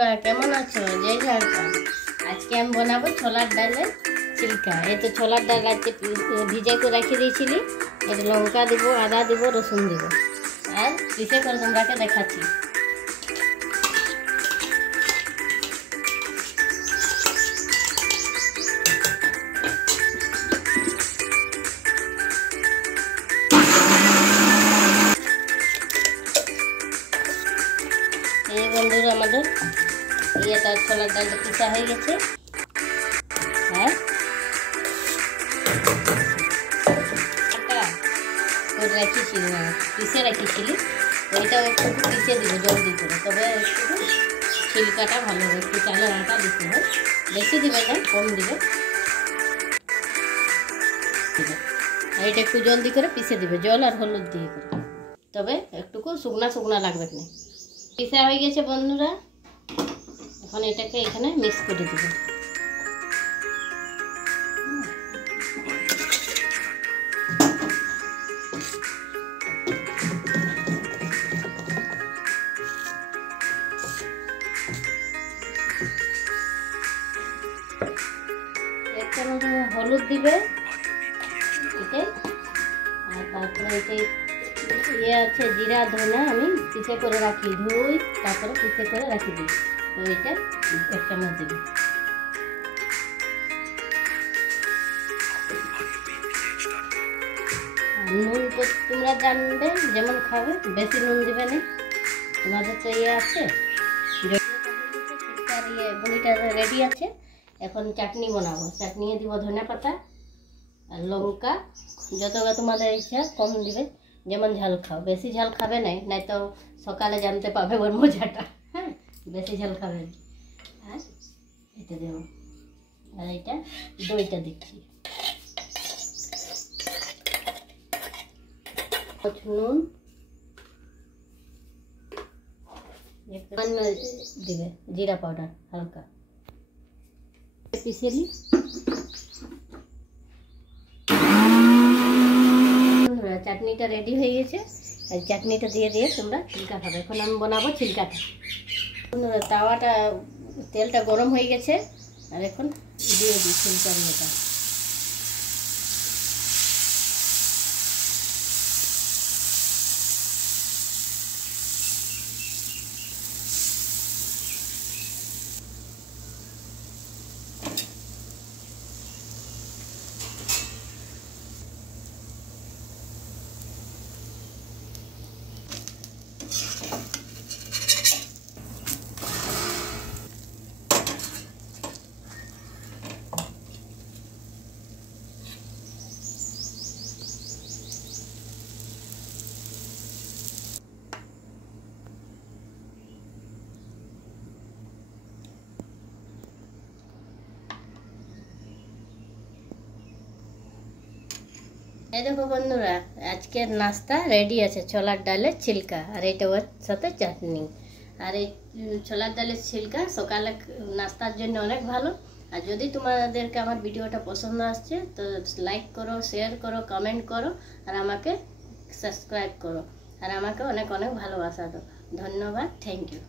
বন্ধুরা কেমন আছো? জয় ঝাড়খণ্ড। আজকে আমি বানাবো ছোলার ডালের চিল্কা। এই তো ছোলার ডাল আজকে ভিজে করে রেখে দিয়েছিলি। এটা লঙ্কা দিব, আদা দিব, রসুন দিব আর পিঠে করে তোমরাকে দেখাচ্ছি। এই বন্ধুরা আমাদের ইয়েটা ছোলার ডালটা পিঠা হয়ে গেছে। হ্যাঁ করে রেখেছিলি না, পিষে রেখেছিলি, ওইটাও একটু পিষে দিব জলদি করে, তবে একটু ছিলকাটা ভালো হবে। একটু চালের আটা দিতে হয়, বেশি দিবে না, কম দিবে। এইটা একটু জলদি করে পিষে দিবে জল আর হলুদ দিয়ে করে, তবে একটুকু শুকনা শুকনা লাগবে না। পিষা হয়ে গেছে বন্ধুরা, এখন এটাকে এখানে মিক্স করে দিব। এক চামচ হলুদ দিবে এটাই, আর তারপরে এটাই ইয়ে আছে জিরা ধনে আমি পিঠে করে রাখি, ধুই তারপরে পিঠে করে রাখি দিই, তো এটা এক চামচ দিবি। নুন তো তোমরা জানবে যেমন খাবে, বেশি নুন দিবে না। তোমাদের তো ইয়ে আছে, বড়িটা রেডি আছে। এখন চাটনি বানাবো। চাটনি দিব ধনে পাতা আর লঙ্কা, যতটা তোমাদের ইচ্ছা কম দিবে, যেমন ঝাল খাও। বেশি ঝাল খাবে নাই, নাই তো সকালে জানতে পাবে ওর মজাটা। হ্যাঁ, বেশি ঝাল খাবে না। আর এটা দেব, আর এটা দইটা দিচ্ছি, নুন দিবে, জিরা পাউডার হালকা পিষে নি। চাটনিটা রেডি হয়ে গেছে, আর চাটনিটা দিয়ে দিয়ে তোমরা ছিলকা খাবে। এখন আমি বানাবো ছিলকাটা। তাওয়াটা তেলটা গরম হয়ে গেছে, আর এখন দিয়ে দিই ছিলকার ইয়েটা। এই দেখো বন্ধুরা, আজকের নাস্তা রেডি আছে, ছোলার ডালের ছিলকা, আর এটা ওর সাথে চাটনি। আর এই ছোলার ডালের ছিলকা সকালে নাস্তার জন্য অনেক ভালো। আর যদি তোমাদেরকে আমার ভিডিওটা পছন্দ আসছে তো লাইক করো, শেয়ার করো, কমেন্ট করো, আর আমাকে সাবস্ক্রাইব করো, আর আমাকে অনেক অনেক ভালোবাসা দাও। ধন্যবাদ, থ্যাংক ইউ।